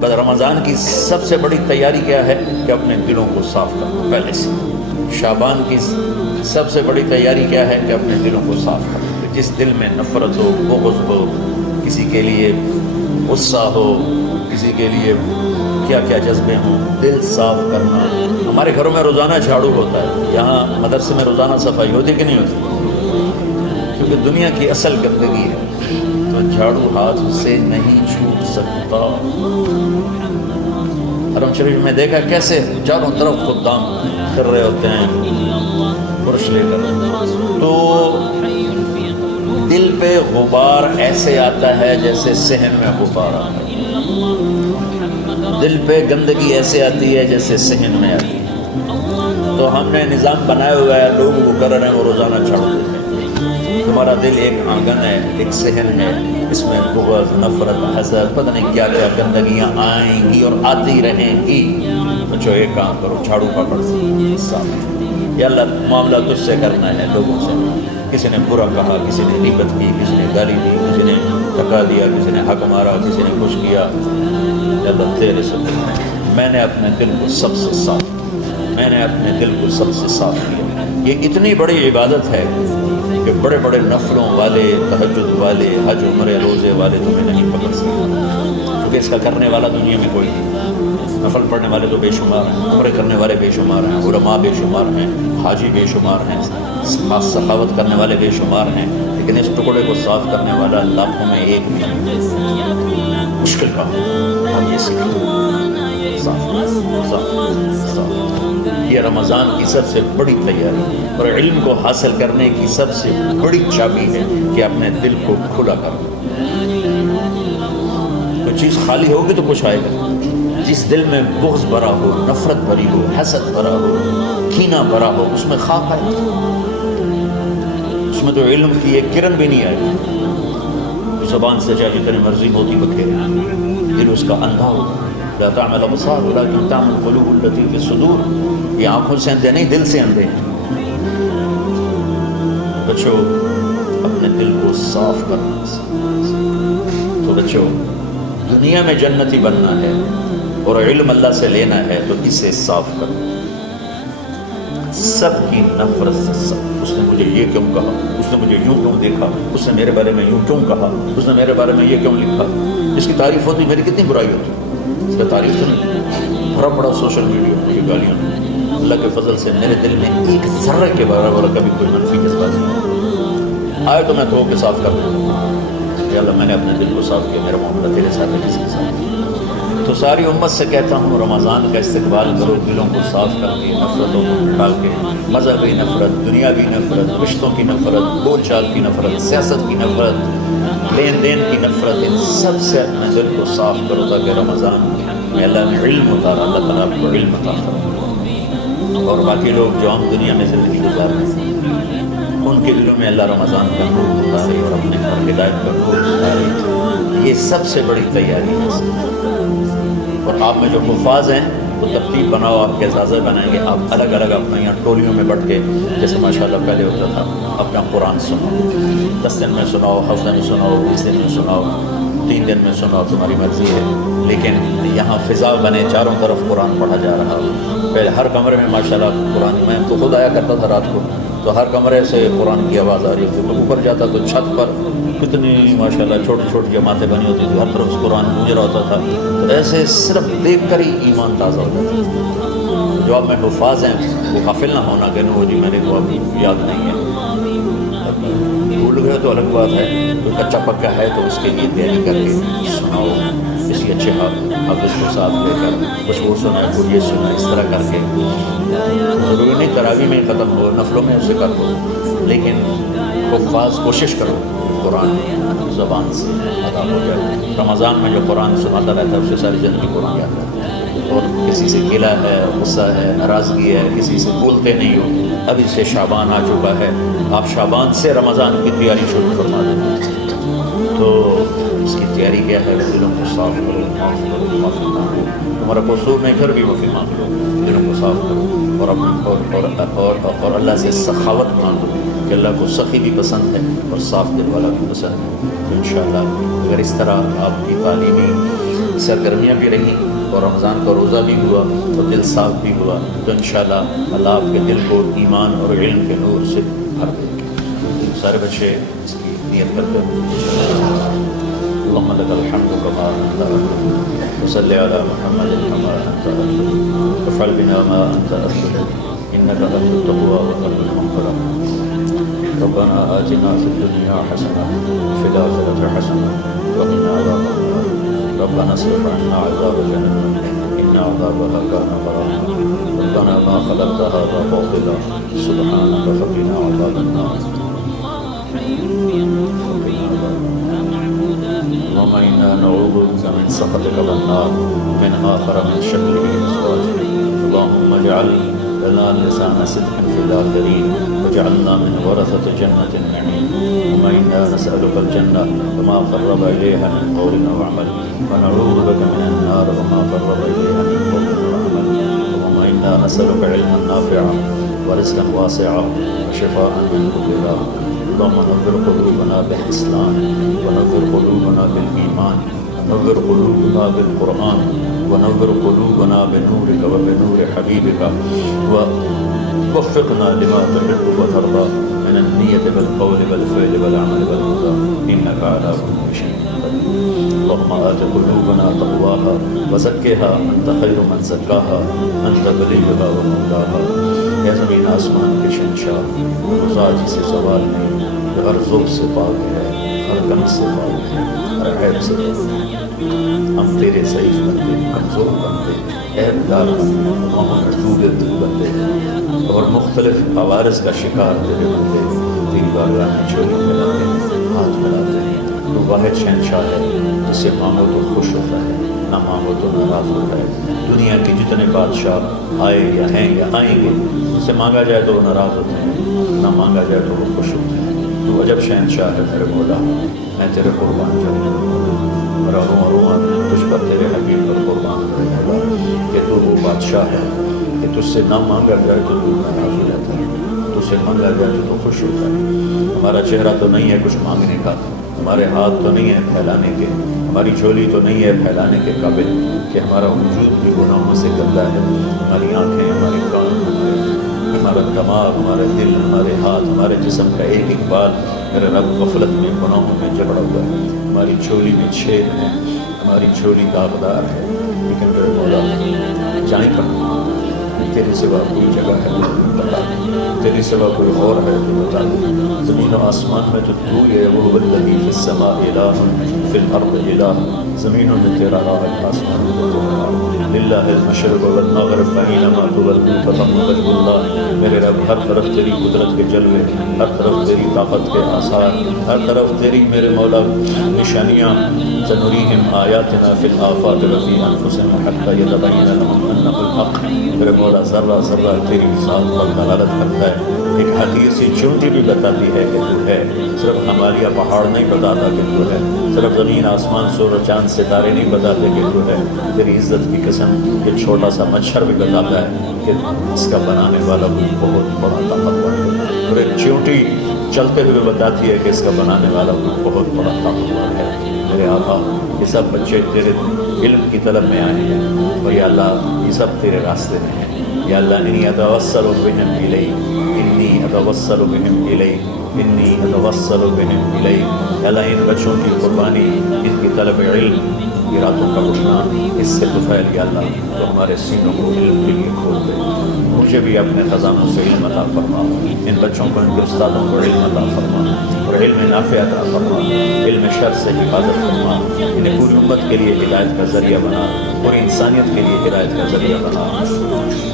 بس رمضان کی سب سے بڑی تیاری کیا ہے کہ اپنے دلوں کو صاف کرو پہلے سے. شعبان کی سب سے بڑی تیاری کیا ہے کہ اپنے دلوں کو صاف کرو. جس دل میں نفرت ہو، بغض ہو، کسی کے لیے غصہ ہو، کسی کے لیے کیا کیا جذبے ہوں، دل صاف کرنا. ہمارے گھروں میں روزانہ جھاڑو ہوتا ہے، یہاں مدرسے میں روزانہ صفائی ہوتی کہ نہیں ہوتی؟ کیونکہ دنیا کی اصل گندگی ہے تو جھاڑو ہاتھ سے نہیں چھوٹ سکتا. حرم شریف میں دیکھا کیسے چاروں طرف خدام کر رہے ہوتے ہیں برش لے کر. تو دل پہ غبار ایسے آتا ہے جیسے صحن میں غبار آتا ہے. دل پہ گندگی ایسے آتی ہے جیسے صحن میں آتی ہے. تو ہم نے نظام بنایا ہوا ہے، لوگ وہ کر رہے ہیں، وہ روزانہ جھاڑو دیتے ہیں. تمہارا دل ایک آنگن ہے، ایک صحن ہے، اس میں بغض، نفرت، حسد، پتہ نہیں کیا کیا گندگیاں آئیں گی اور آتی رہیں گی. بچو ایک کام کرو، جھاڑو پکڑ صاف. یا اللہ معاملہ تجھ سے کرنا ہے، لوگوں سے. کسی نے برا کہا، کسی نے غیبت کی، کسی نے گالی دی، کسی نے ٹکا دیا، کسی نے حق مارا، کسی نے کچھ کیا. یا اللہ تیرے سے کرنا ہے. میں نے اپنے دل کو سب سے صاف کیا، میں نے اپنے دل کو سب سے صاف کیا. یہ اتنی بڑی عبادت ہے کہ بڑے بڑے نفلوں والے، تہجد والے، حج عمرے روزے والے تمہیں نہیں پکڑ سکتے، کیونکہ اس کا کرنے والا دنیا میں کوئی نہیں. نفل پڑھنے والے تو بے شمار ہیں، عمرے کرنے والے بے شمار ہیں، علماء بے شمار ہیں، حاجی بے شمار ہیں، سخاوت کرنے والے بے شمار ہیں، لیکن اس ٹکڑے کو صاف کرنے والا لاکھوں میں ایک بھی نہیں. مشکل کام ہم یہ سیکھیں. صاف. یہ رمضان کی سب سے بڑی تیاری اور علم کو حاصل کرنے کی سب سے بڑی چابی ہے کہ اپنے دل کو کھلا کرو. کوئی چیز خالی ہوگی تو کچھ آئے گا. جس دل میں بغض بھرا ہو، نفرت بھری ہو، حسد بھرا ہو، کینہ بھرا ہو، اس میں خاک آئے گی. اس میں تو علم کی ایک کرن بھی نہیں آئے گی. زبان سے چاہے جتنی مرضی موتی بکھیرے، دل اس کا اندھا ہوگا. لا تعمل الابصار ولكن تعمل القلوب التي في الصدور. یہ آنکھوں سے اندھے نہیں، دل سے اندھے. بچو اپنے دل کو صاف کرنا. تو بچو دنیا میں جنتی بننا ہے اور علم اللہ سے لینا ہے تو اسے صاف کرو. سب کی نفرت سے سب. اس نے مجھے یہ کیوں کہا، اس نے مجھے یوں کیوں دیکھا، اس نے میرے بارے میں یوں کیوں کہا، اس نے میرے بارے میں یہ کیوں لکھا. اس کی تعریف ہوتی میری کتنی برائی ہوتی، اس کا تعریف تو نہیں. بڑا بڑا سوشل میڈیا پر یہ گالیاں. اللہ کے فضل سے میرے دل میں ایک ذرے کے برابر کبھی کوئی منفی جذبات نہیں آئے تو میں تو کے صاف کر دوں. یا اللہ میں نے اپنے دل کو صاف کیا، میرا معاملہ تیرے ساتھ ہے، کسی کے ساتھ. تو ساری امت سے کہتا ہوں رمضان کا استقبال کرو، دلوں کو صاف کر کے، نفرتوں کو مٹا کے. مذہبی نفرت، دنیاوی نفرت، رشتوں کی نفرت، بول چال کی نفرت، سیاست کی نفرت، لین دین کی نفرت، ان سب سے اپنے دل کو صاف کرو تاکہ رمضان میں اللہ نے علم اتارا، اللہ تعالیٰ آپ کو علم عطا فرمائے. اور باقی لوگ جو ہم دنیا میں زندگی گزار رہے ہیں ان کے دلوں میں اللہ رمضان کا نور اتارے اور اپنے ہدایت کا نور اتارے. یہ سب سے بڑی تیاری ہے. اور آپ میں جو حفاظ ہیں وہ ترتیب بناؤ، آپ کے اعزازے بنائیں گے. آپ الگ الگ اپنے یہاں ٹولیوں میں بٹ کے، جیسے ماشاءاللہ پہلے ہوتا تھا، اپنا قرآن سناؤ. 10 دن میں سناؤ، ہفتہ میں سناؤ، 20 دن میں سناؤ، 3 دن میں سناؤ، تمہاری مرضی ہے. لیکن یہاں فضا بنے، چاروں طرف قرآن پڑھا جا رہا ہو. پہلے ہر کمرے میں ماشاءاللہ قرآن، میں تو خود آیا کرتا تھا رات کو، تو ہر کمرے سے قرآن کی آواز آ رہی تھی. تو اوپر جاتا تو چھت پر کتنی ماشاءاللہ چھوٹی چھوٹی جماعتیں بنی ہوتی تھی، ہر طرف قرآن گونج رہا ہوتا تھا. تو ایسے صرف دیکھ کر ہی ایمان تازہ ہو جاتا ہے. جو آپ میں حفاظ ہیں وہ غافل نہ ہونا کہ نو جی میں نے تو اب یاد نہیں ہے، بھول گئے تو الگ بات ہے. کوئی کچا پکا ہے تو اس کے لیے تیاری کر کے سناؤ، کسی اچھے حافظ کو ساتھ لے کر کچھ وہ سنا، کچھ یہ سنا، اس طرح کر کے. ضروری نہیں تراویح میں ختم ہو، نفلوں میں اسے کر دو، لیکن حفاظ کوشش کرو قرآن زبان سے ادا ہو جائے. رمضان میں جو قرآن سناتا رہتا ہے اس سے ساری زندگی قرآن یاد رہتا ہے. اور کسی سے گلہ ہے، غصہ ہے، ناراضگی ہے، کسی سے بولتے نہیں ہو. ابھی سے شعبان آ چکا ہے، آپ شعبان سے رمضان کی تیاری شروع فرما دیں. تو اس کی تیاری کیا ہے؟ دلوں کو صاف کرو، معاف کرو، معافی مانگو. تمہارا قصور نہیں، پھر بھی معافی مانگ لو. دلوں کو صاف کرو اور اللہ سے سخاوت مانگو. کہ اللہ کو سخی بھی پسند ہے اور صاف دل والا بھی پسند ہے. تو انشاءاللہ اگر اس طرح آپ کی تعلیمی سرگرمیاں بھی رہیں اور رمضان کا روزہ بھی ہوا اور دل صاف بھی ہوا تو انشاءاللہ اللہ آپ کے دل کو ایمان اور علم کے نور سے بھر دے گا. سارے بچے اس کی نیت کرتے ہیں. اللهم لك الحمد كما أنت أهل وصل على محمد كما أنت أهل وافعل بنا ما أنت أهل إنك أهل التقوى وأهل المغفرة. ربنا آتنا في الدنيا حسنة وفي الآخرة حسنة وقنا عذاب النار. ربنا اصرف عنا عذاب جهنم إن عذابها كان غراما. ربنا ما خلقت هذا باطلا سبحانك فقنا عذاب النار. اللهم إنا نعوذ بك من سخطك والنار من آخر من شكله أزواجه. اللهم اجعل لنا لسان صدق في الآخرين واجعلنا من ورثة جنة النعيم. اللهم إنا نسألك الجنة وما قرب إليها من قول وعمل ونعوذ بك من النار وما قرب إليها من قول وعمل. اللهم إنا نسألك علما نافعا ورزقا واسعا وشفاء من كل داء. اللهم نور قلوبنا بالإسلام ونور قلوبنا بالإيمان ونور قلوبنا بالقرآن ونور قلوبنا بنورك وبنور حبيبك ووفقنا لما تحب وترضى من النية بالقول والفعل والعمل والهدى إنك على كل شيء قدير. اللهم آت قلوبنا تقواها وزكها أنت خير من زكاها أنت وليها ومولاها. یا زمین آسمان کے شہنشاہ مزاج سے سوال نہیں کہ ہر ذوق سے پاک ہے ہر غم سے پاک ہے ہر عیب سے پاک ہے. ہم تیرے ضعیف بندے کمزور بندے عیب دار بندے محدود بندے اور مختلف عوارض کا شکار تیرے بندے تیری بارگاہ میں چوری پھیلاتے ہیں ہاتھ ملاتے ہیں. تو واحد شہنشاہ ہے جس سے مانگو تو خوش ہوتا ہے نہ مانگو تو ناراض ہوتا ہے. دنیا کے جتنے بادشاہ آئے یا ہیں یا آئیں گے اس سے مانگا جائے تو وہ ناراض ہوتے ہیں نہ مانگا جائے تو وہ خوش ہوتے ہیں. تو عجب شہنشاہ ہے میرے مولا میں تیرے قربان کروں میرا رواں تجھ پر تیرے حبیب پر قربان کرے مولا کہ تو وہ بادشاہ ہے کہ تجھ سے نہ مانگا جائے تو تو ناراض ہو جاتا ہے تجھ سے مانگا جائے تو تو خوش ہوتا ہے. ہمارا چہرہ تو نہیں ہے کچھ مانگنے کا ہمارے ہاتھ تو نہیں ہے پھیلانے کے ہماری جھولی تو نہیں ہے پھیلانے کے قابل کہ ہمارا وجود بھی گناہوں سے گندا ہے. ہماری آنکھیں ہمارے کان ہمارا دماغ ہمارے دل ہمارے ہاتھ ہمارے جسم کا ایک ایک بال میرے رب غفلت میں گناہوں میں جبڑا ہوا ہے. ہماری جھولی میں چھید ہیں ہماری جھولی داغدار ہے لیکن میرے مولا جائیں کہاں تیرے سوا کوئی جگہ ہے بتا تیرے سوا کوئی اور ہے تو بتا. زمین و آسمان میں تو تو ہے وہ الذی فی السماء الہ فی الارض الہ. زمینوں میں تیرا راہ ہے آسمانوں میں تو للہ المشرق والمغرب فإنما تولوا فثم وجه اللہ. میرے رب ہر طرف تیری قدرت کے جلوے ہر طرف تیری طاقت کے آثار ہر طرف تیری میرے مولا نشانیاں. سنریہم آیاتنا فی الآفاق وفی انفسہم حتی یتبین لہم انہ الحق. میرے مولا ذرہ ذرہ تیری ذات پر دلالت کرتا ہے. ایک حقیر سی چونٹی بھی بتاتی ہے کہ تو ہے. صرف ہمالیہ پہاڑ نہیں بتاتا کہ تو ہے. صرف زمین آسمان سورج چاند ستارے نہیں بتاتے کہ تو ہے. تیری عزت کی قسم کہ چھوٹا سا مچھر بھی بتاتا ہے کہ اس کا بنانے والا کوئی بہت بڑا طاقتور ہے. اور ایک چونٹی چلتے ہوئے بتاتی ہے کہ اس کا بنانے والا کوئی بہت بڑا طاقتور ہے. میرے آقا یہ سب بچے تیرے علم کی طلب میں آئے ہیں اور یا اللہ یہ سب تیرے راستے میں ہیں. یا اللہ انی اتوسل بہم الیک انی اتوسل بہم الیک انی اتوسل بہم الیک. یا اللہ ان بچوں کی قربانی ان کی طلب علم یہ راتوں کا اٹھنا اس سے تو پھیل یا اللہ تو ہمارے سینوں کو علم کے لیے کھول دے. مجھے بھی اپنے خزانوں سے علم عطا فرما. ان بچوں کو ان کے استادوں کو علم عطا فرما اور علم نافع عطا فرما. علم شر سے حفاظت فرما. انہیں پوری امت کے لیے ہدایت کا ذریعہ بنا پوری انسانیت کے لیے ہدایت کا ذریعہ بنا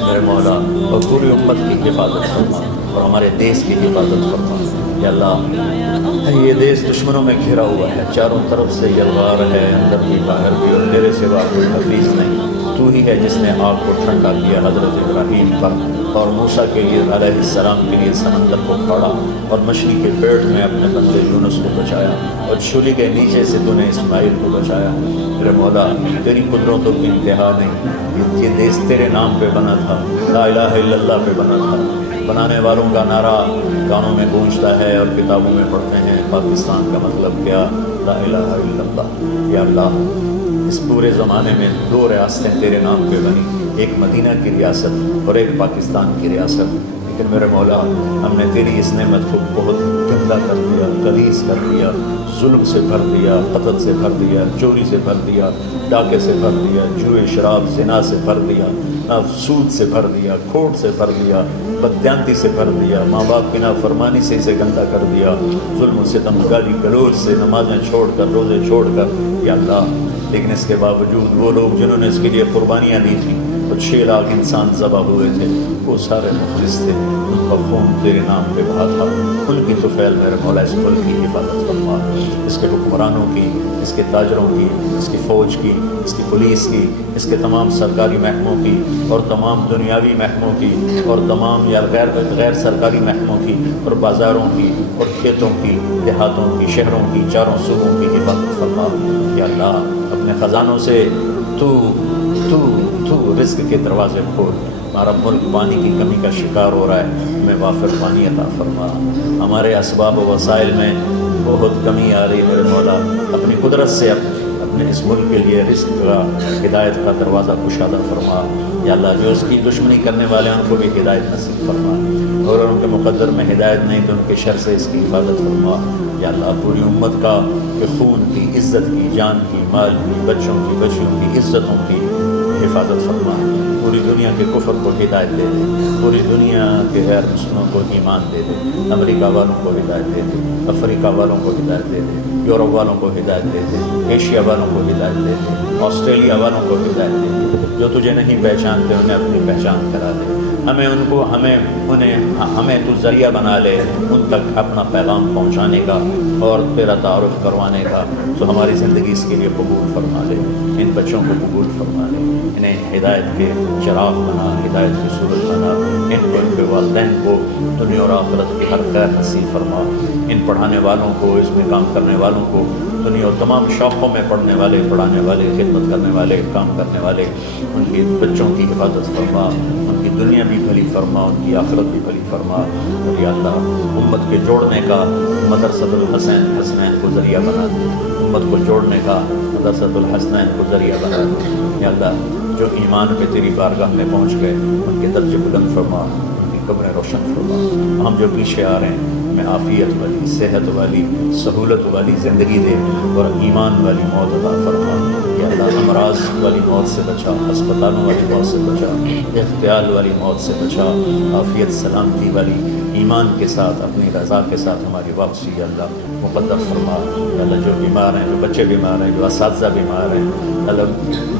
میرے مولا. اور پوری امت کی حفاظت فرما اور ہمارے دیس کی حفاظت فرما. یا اللہ یہ دیس دشمنوں میں گھرا ہوا ہے چاروں طرف سے یلغار ہے اندر بھی باہر بھی اور تیرے سوا کوئی حفیظ نہیں. تو ہی ہے جس نے آگ کو ٹھنڈا کیا حضرت ابراہیم پر اور موسیٰ کے لیے علیہ السلام کے لیے سمندر کو پھاڑا اور مچھلی کے پیٹ میں اپنے بندے یونس کو بچایا اور چھولی کے نیچے سے تو نے اسماعیل کو بچایا. میرے مولا تیری قدرتوں کی انتہا نہیں. یہ دیس تیرے نام پہ بنا تھا لا الہ الا اللہ پہ بنا تھا بنانے والوں کا نعرہ کانوں میں گونجتا ہے اور کتابوں میں پڑھتے ہیں پاکستان کا مطلب کیا، لا الہ الا اللہ۔ یا اللہ اس پورے زمانے میں 2 ریاستیں تیرے نام پہ بنی، ایک مدینہ کی ریاست اور ایک پاکستان کی ریاست، لیکن میرے مولا ہم نے تیری اس نعمت کو بہت گندا کر دیا، غلیظ کر دیا، ظلم سے بھر دیا، قتل سے بھر دیا، چوری سے بھر دیا، ڈاکے سے بھر دیا، جوئے شراب زنا سے بھر دیا، سود سے بھر دیا، کھوٹ سے بھر دیا، بددیانتی سے بھر دیا، ماں باپ کی نافرمانی سے اسے گندا کر دیا، ظلم و ستم گالی گلوچ سے، نمازیں چھوڑ کر، روزے چھوڑ کر، یا اللہ لیکن اس کے باوجود وہ لوگ جنہوں نے اس کے لیے قربانیاں دی تھیں، اور 6 لاکھ انسان ذبح ہوئے تھے، وہ سارے مخلص تھے، ان کا خون تیرے نام پہ بہا تھا، ان کی طفیل میرے مولا اس ملک کی حفاظت فرما، اس کے حکمرانوں کی، اس کے تاجروں کی، اس کی فوج کی، اس کی پولیس کی، اس کے تمام سرکاری محکموں کی اور تمام دنیاوی محکموں کی اور تمام یا غیر سرکاری محکموں کی اور بازاروں کی اور کھیتوں کی، دیہاتوں کی، شہروں کی، چاروں صوبوں کی حفاظت فرما۔ یا اللہ اپنے خزانوں سے تو رزق کے دروازے کھول، ہمارا ملک پانی کی کمی کا شکار ہو رہا ہے، ہمیں وافر پانی عطا فرما، ہمارے اسباب و وسائل میں بہت کمی آ رہی ہے میرے مولا، اپنی قدرت سے اپنے اس ملک کے لیے رزق کا، ہدایت کا دروازہ کشادہ فرما۔ یا اللہ جو اس کی دشمنی کرنے والے ہیں ان کو بھی ہدایت نصیب فرما، اور ان کے مقدر میں ہدایت نہیں تو ان کے شر سے اس کی حفاظت فرما۔ یا اللہ پوری امت کا کہ خون کی، عزت کی، جان کی، مال کی، بچوں کی، بچیوں کی، عزتوں کی حفاظت فرما، پوری دنیا کے کفر کو ہدایت دے دے، پوری دنیا کے غیر مسلموں کو ایمان دے دے، امریکہ والوں کو ہدایت دے دے، افریقہ والوں کو ہدایت دے دے، یورپ والوں کو ہدایت دے دے، ایشیا والوں کو ہدایت دے دے، آسٹریلیا والوں کو ہدایت دے دے، جو تجھے نہیں پہچانتے انہیں اپنی پہچان کرا دے، ہمیں تو ذریعہ بنا لے ان تک اپنا پیغام پہنچانے کا اور تیرا تعارف کروانے کا، تو ہماری زندگی اس کے لیے قبول فرما لے، ان بچوں کو قبول فرما لے، انہیں ہدایت کے چراغ بنا، ہدایت کی صورت بنا، ان کے والدین کو دنیا اور آخرت کی ہر خیر نصیب فرما، ان پڑھانے والوں کو، اس میں کام کرنے والوں کو، دنیا اور تمام شاخوں میں پڑھنے والے، پڑھانے والے، خدمت کرنے والے، کام کرنے والے، ان کے بچوں کی حفاظت فرما، ان کی دنیا بھی بھلی فرما، ان کی آخرت بھی بھلی فرما، اور یا اللہ امت کے جوڑنے کا مدرسۃ الحسین حسنین کو ذریعہ بنا دے، امت کو جوڑنے کا مدرسۃ الحسنین کو ذریعہ بنا دے، یا اللہ جو ایمان پہ تیری بارگاہ میں پہنچ گئے ان کے درجے بلند فرما، ان کی قبریں روشن فرما، ہم جو پیچھے آ رہے ہیں میں عافیت والی، صحت والی، سہولت والی زندگی دے اور ایمان والی موت عطا فرما، یا اللہ امراض والی موت سے بچا، ہسپتالوں والی موت سے بچا، اغتیال والی موت سے بچا، عافیت سلامتی والی ایمان کے ساتھ اپنی رضا کے ساتھ ہماری واپسی یا اللہ مقدر فرما، یا اللہ جو بیمار ہیں، جو بچے بیمار ہیں، جو اساتذہ بیمار ہیں، اللہ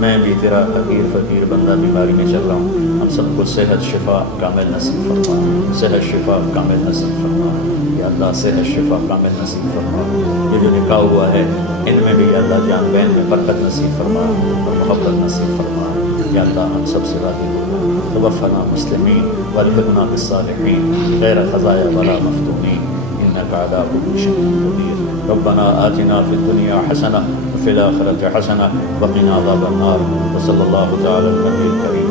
میں بھی تیرا حقیر فقیر بندہ بیماری میں چل رہا ہوں، ہم سب کو صحت شفا کامل نصیب فرما، صحت شفا کامل نصیب فرما، یا اللہ صحت شفا کامل نصیب فرما، یہ جو نکاح ہوا ہے ان میں بھی یا اللہ جان بہن میں برکت نصیب فرما اور محبت نصیب فرما، یا اللہ ہم سب سے راضی ہونا، توفنا مسلمین والحقنا بالصالحین غیر خزایا ولا مفتونین انک علی کل شیء قدیر، ربنا آتنا فی الدنیا حسنہ وفی الآخرۃ حسنہ وقنا عذاب النار، وصلی اللہ تعالی علی النبی الکریم۔